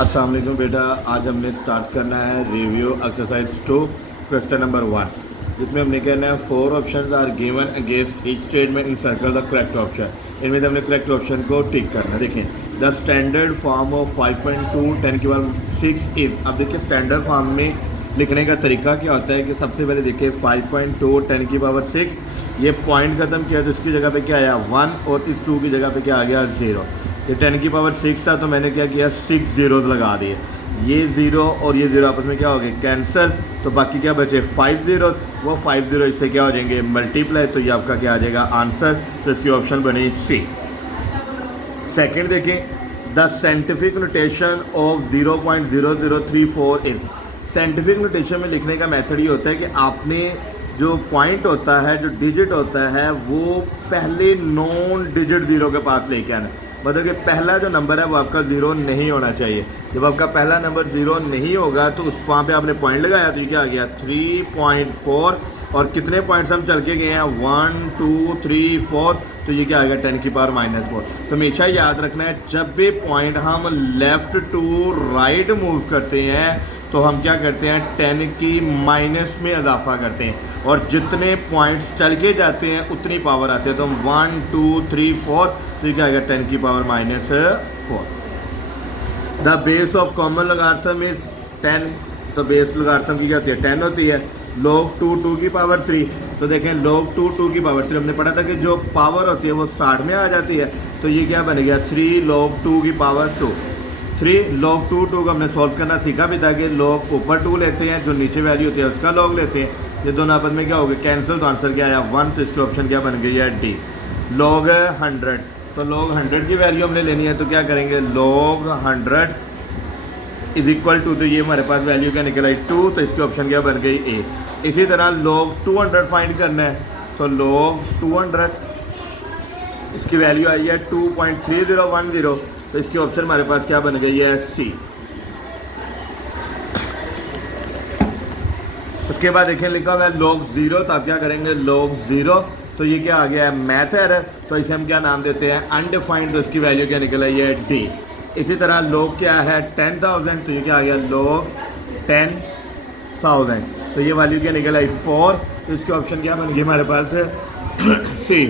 अस्सलाम वालेकुम बेटा, आज हमने स्टार्ट करना है रिव्यू एक्सरसाइज 2 क्वेश्चन नंबर 1, जिसमें हमने कहना है 4 options are given against each statement in circle the correct option. इनमें से हमने करेक्ट ऑप्शन को टिक करना है। देखें द स्टैंडर्ड फॉर्म ऑफ 5.2 10 की पावर 6 इज। अब देखिए स्टैंडर्ड फॉर्म में लिखने का तरीका क्या होता है कि सबसे पहले देखिए 5.2 10 की पावर 6, ये पॉइंट खत्म किया तो इसकी जगह पे क्या आया 1 और इस 2 की जगह पे क्या आ गया 0। ये 10 की पावर 6 था तो मैंने क्या किया 6 zeros लगा दिए। ये 0 और ये 0 आपस में क्या हो गए कैंसिल, तो बाकी क्या बचे 5 zeros। वो 5 0 इससे क्या हो जाएंगे मल्टीप्लाई, तो ये आपका क्या आ जाएगा आंसर। तो इसकी ऑप्शन बनी सी। सेकंड देखें the scientific notation of 0.0034 is. Scientific notation में लिखने का मेथड ये होता है कि आपने जो पॉइंट होता है, जो डिजिट होता है, वो पहले नॉन डिजिट ज़ीरो के पास लेके आना। मतलब कि पहला जो नंबर है वो आपका ज़ीरो नहीं होना चाहिए। जब आपका पहला नंबर ज़ीरो नहीं होगा तो उस वहाँ पे आपने पॉइंट लगाया तो ये क्या आ गया 3.4। और कितने पॉइंट्स हम चल के गए हैं 1 2 3 4, तो ये क्या आ गया 10 की पावर -4। तो हमेशा याद रखना है जब भी पॉइंट हम लेफ़्ट टू राइट मूव करते हैं तो हम क्या करते हैं 10 की माइनस में इजाफा करते हैं, और जितने पॉइंट्स चल के जाते हैं उतनी पावर आते हैं। तो हम 1 2 3 4, तो ये क्या आएगा 10 की power -4। The base of common logarithm is 10। तो बेस लोगारिथम की क्या होती है 10 होती है। log 2 की पावर 3, तो देखें log 2 की पावर 3 हमने पढ़ा था कि जो पावर होती है वो स्टार्ट में आ जाती है। तो ये क्या बन गया 3 log 2 की पावर 2। 3 log 2 को हमने सॉल्व करना सीखा भी था कि log ऊपर 2 लेते हैं, जो नीचे वैल्यू होती है उसका log लेते हैं। ये दोनों आपस में क्या हो गए कैंसिल, तो आंसर क्या आया 1। तो इसकी ऑप्शन क्या बन गई है डी। log 100, तो log 100 की वैल्यू हमने लेनी है तो क्या करेंगे log 100 इज इक्वल टू, तो ये हमारे पास वैल्यू क्या निकल आई 2। तो इसकी ऑप्शन क्या बन गई ए। इसी तरह log 200 फाइंड करना है, तो log 200 इसकी वैल्यू आई है 2.3010। तो इसकी ऑप्शन हमारे पास क्या बन गई है सी। उसके बाद देखें लिखा हुआ है log 0, तो आप क्या करेंगे log 0, तो ये क्या आ गया है मैथ एरर, तो इसे हम क्या नाम देते हैं अनडिफाइंड। तो इसकी वैल्यू क्या निकल आई है डी। इसी तरह log क्या है 10,000, तो ये क्या आ गया log 10,000, तो ये वैल्यू क्या निकल आई 4। तो इसकी ऑप्शन क्या बन गई हमारे पास सी।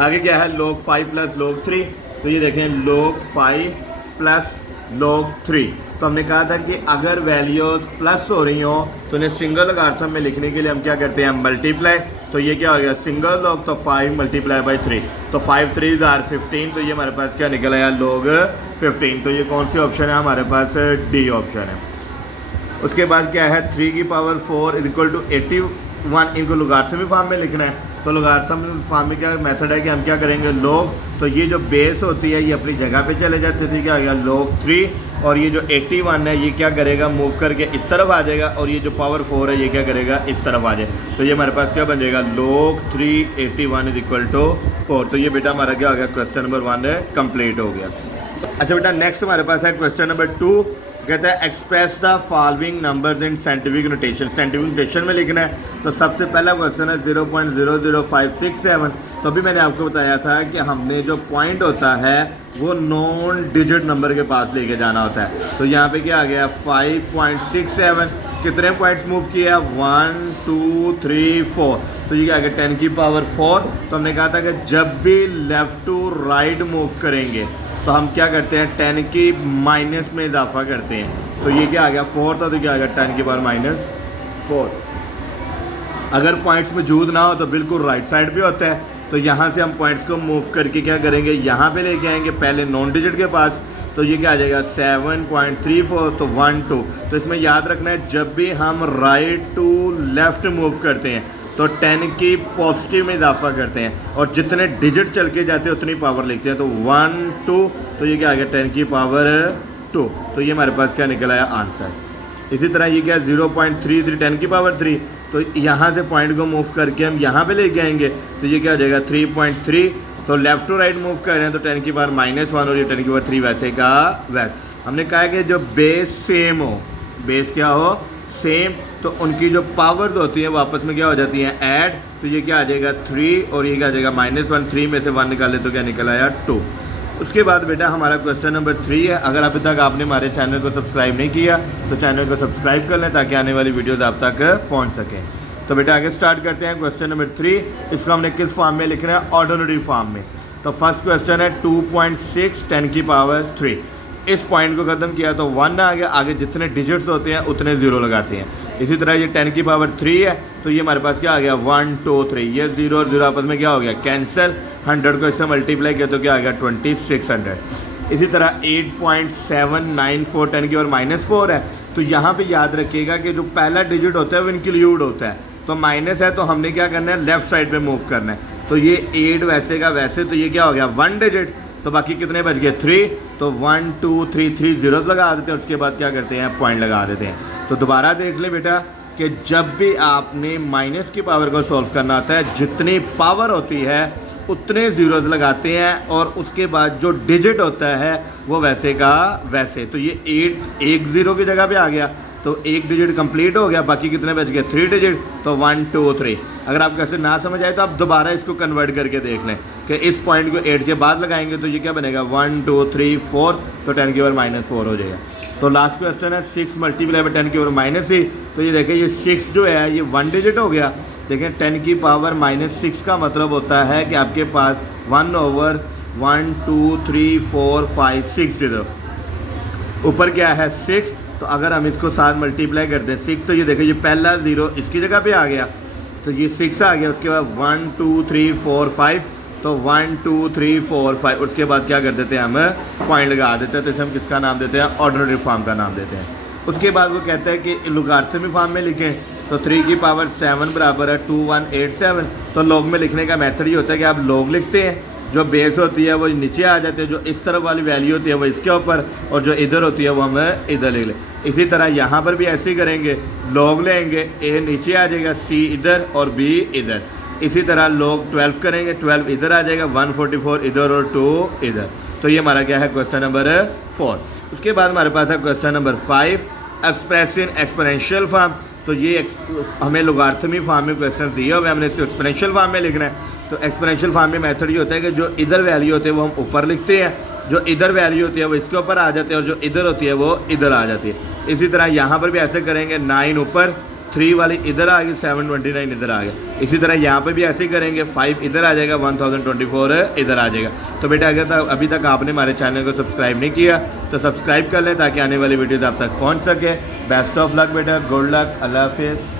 आगे क्या है log 5 प्लस log 3, तो ये देखें log 5 प्लस log 3। तो हमने कहा था कि अगर वैल्यूज प्लस हो रही हो तो इन्हें सिंगल लोगारिथम में लिखने के लिए हम क्या करते हैं मल्टीप्लाई। तो ये क्या हो गया सिंगल log, तो 5 मल्टीप्लाई बाई 3, तो 5 3 आर 15। तो ये हमारे पास क्या निकल आया log 15। तो ये कौन सी ऑप्शन है हमारे पास डी ऑप्शन है। उसके बाद क्या है 3 की पावर 4 इज इक्वल टू 81। इनको लोगारिथमिक फॉर्म में लिखना है, तो लोगारिथमिक फॉर्म में क्या मेथड है कि हम क्या करेंगे log, तो ये जो बेस होती है ये अपनी जगह पे चले जाते थे, क्या आ गया log 3। और ये जो 81 है ये क्या करेगा मूव करके इस तरफ आ जाएगा, और ये जो पावर 4 है ये क्या करेगा इस तरफ आ जाए। तो ये हमारे पास क्या बन जाएगा log 3 81 इज इक्वल टू 4। तो ये बेटा हमारा क्या हो गया क्वेश्चन नंबर 1 कंप्लीट हो गया। अच्छा बेटा नेक्स्ट हमारे पास है क्वेश्चन नंबर 2। कहता है express the following numbers in scientific notation. Scientific notation में लिखना है, तो सबसे पहला क्वेश्चन है 0.00567। तो अभी मैंने आपको बताया था कि हमने जो पॉइंट होता है वो नॉन डिजिट नंबर के पास लेके जाना होता है। तो यहाँ पे क्या आ गया 5.67। कितने पॉइंट्स मूव किए 1 2 3 4, तो ये क्या आ गया 10 की पावर 4। तो हमने कहा था कि जब भी लेफ़्ट टू राइट मूव करेंगे तो हम क्या करते हैं 10 की माइनस में इजाफा करते हैं। तो ये क्या आ गया 4 था, तो क्या आ गया 10 की पावर -4। अगर पॉइंट्स मौजूद ना हो तो बिल्कुल राइट साइड पे होता है, तो यहाँ से हम पॉइंट्स को मूव करके क्या करेंगे यहाँ पे लेके आएंगे पहले नॉन डिजिट के पास। तो ये क्या आ जाएगा 7.34, तो 1 2। तो इसमें याद रखना है जब भी हम राइट टू लेफ़्ट मूव करते हैं तो 10 की पॉजिटिव में इजाफा करते हैं, और जितने डिजिट चल के जाते हैं उतनी पावर लिखते हैं। तो 1 2, तो ये क्या आ गया 10 की पावर 2। तो ये हमारे पास क्या निकल आया आंसर। इसी तरह ये क्या 0.33 10 की पावर 3, तो यहाँ से पॉइंट को मूव करके हम यहाँ पे लेके आएंगे, तो ये क्या हो जाएगा 3.3। तो लेफ़्ट टू राइट मूव कर रहे हैं तो 10 की पावर -1, और ये 10 की पावर 3 वैसे का वैसे। हमने कहा कि जो बेस सेम हो, बेस क्या हो सेम, तो उनकी जो पावर्स होती हैं वो आपस में क्या हो जाती हैं ऐड। तो ये क्या आ जाएगा 3, और ये क्या आ जाएगा -1। 3 में से 1 निकाले तो क्या निकल आया 2। उसके बाद बेटा हमारा क्वेश्चन नंबर 3 है। अगर अभी तक आपने हमारे चैनल को सब्सक्राइब नहीं किया तो चैनल को सब्सक्राइब कर लें ताकि आने वाली वीडियोस आप तक पहुंच सकें। तो बेटा आगे स्टार्ट करते हैं क्वेश्चन नंबर 3। इसको हमने किस फॉर्म में लिखना है? ऑर्डिनरी फॉर्म में। तो फर्स्ट क्वेश्चन है 2.6 10 की पावर 3। इस पॉइंट को ख़त्म किया तो 1 आ गया, आगे जितने डिजिट्स होते हैं उतने ज़ीरो लगाते हैं। इसी तरह ये 10 की पावर 3 है तो ये हमारे पास क्या आ गया? 1 2 3, ये 0 और 0 आपस में क्या हो गया? कैंसिल। 100 को इससे मल्टीप्लाई किया तो क्या आ गया? 2600। इसी तरह 8.794 10 की पावर -4 है। तो यहाँ पे याद रखिएगा कि जो पहला डिजिट होता है वो इंक्लूड होता है, तो माइनस है तो हमने क्या करना है? लेफ्ट साइड पे मूव करना है। तो ये 8 वैसे का वैसे, तो ये क्या हो गया? 1 डिजिट। तो बाकी कितने बच गए? 3। तो 1 2 3 3 जीरोस लगा देते हैं, उसके बाद क्या करते हैं? पॉइंट लगा देते हैं। तो दोबारा देख लें बेटा कि जब भी आपने माइनस की पावर को सॉल्व करना होता है, जितनी पावर होती है उतने ज़ीरोज़ लगाते हैं और उसके बाद जो डिजिट होता है वो वैसे का वैसे। तो ये 8 एक ज़ीरो की जगह पे आ गया, तो एक डिजिट कंप्लीट हो गया, बाकी कितने बच गए? 3 डिजिट। तो 1 2 3। अगर आप कैसे ना समझ आए तो आप दोबारा इसको कन्वर्ट करके देख लें कि इस पॉइंट को 8 के बाद लगाएंगे तो ये क्या बनेगा? 1 2 3 4, तो 10 की पावर -4 हो जाएगा। तो लास्ट क्वेश्चन है 6 मल्टीप्लाई बाई 10 की पावर -3। तो ये देखें ये 6 जो है ये 1 डिजिट हो गया। देखें 10 की पावर -6 का मतलब होता है कि आपके पास 1/1 2 3 4 5 6 डिजिट। ऊपर क्या है? 6। तो अगर हम इसको साथ मल्टीप्लाई करते हैं 6, तो ये देखो ये पहला 0 इसकी जगह पे आ गया, तो ये 6 आ गया। उसके बाद 1 2 3 4 5, तो 1 2 3 4 5। उसके बाद क्या कर देते हैं? हम पॉइंट लगा देते हैं। तो इसे हम किसका नाम देते हैं? ऑर्डिनरी फॉर्म का नाम देते हैं। उसके बाद वो कहता है कि लोगारिथमिक फॉर्म में लिखें। तो 3 की पावर 7 बराबर है 2187। तो लॉग में लिखने का मेथड ये होता है कि आप लॉग लिखते हैं, जो बेस होती है वो नीचे आ जाती है, जो इस तरफ वाली वैल्यू होती है वो इसके ऊपर, और जो इधर होती है वो हम इधर लिख लें। इसी तरह यहाँ पर भी ऐसे ही करेंगे, लॉग लेंगे, ए नीचे आ जाएगा, सी इधर और बी इधर। इसी तरह लॉग 12 करेंगे, 12 इधर आ जाएगा, 144 इधर और 2 इधर। तो ये हमारा क्या है? Question number 4। उसके बाद हमारे पास है question number 5, express in exponential form. तो ये हमें लोगारिथमिक फॉर्म में क्वेश्चन दिए हुए, हमने इसको एक्सपोनेंशियल फॉर्म में लिखना है। तो एक्सपोनेंशियल फॉर्म में मेथड ये होता है कि जो इधर वैल्यू होती है वो हम ऊपर लिखते हैं, जो इधर वैल्यू होती है वो इसके ऊपर आ जाती है, और जो इधर होती है वो इधर आ जाती है। इसी तरह यहाँ पर भी ऐसे करेंगे, 9 ऊपर, 3 वाली इधर आ गई, 729 इधर आ गया। इसी तरह यहाँ पर भी ऐसे ही करेंगे, 5 इधर आ जाएगा, 1024 इधर आ जाएगा। तो बेटा अगर अभी तक आपने हमारे चैनल को सब्सक्राइब नहीं किया तो सब्सक्राइब कर लें ताकि आने वाली वीडियोज़ आप तक पहुँच सके। बेस्ट ऑफ लक बेटा, गुड लक, अल्लाह हाफिज़।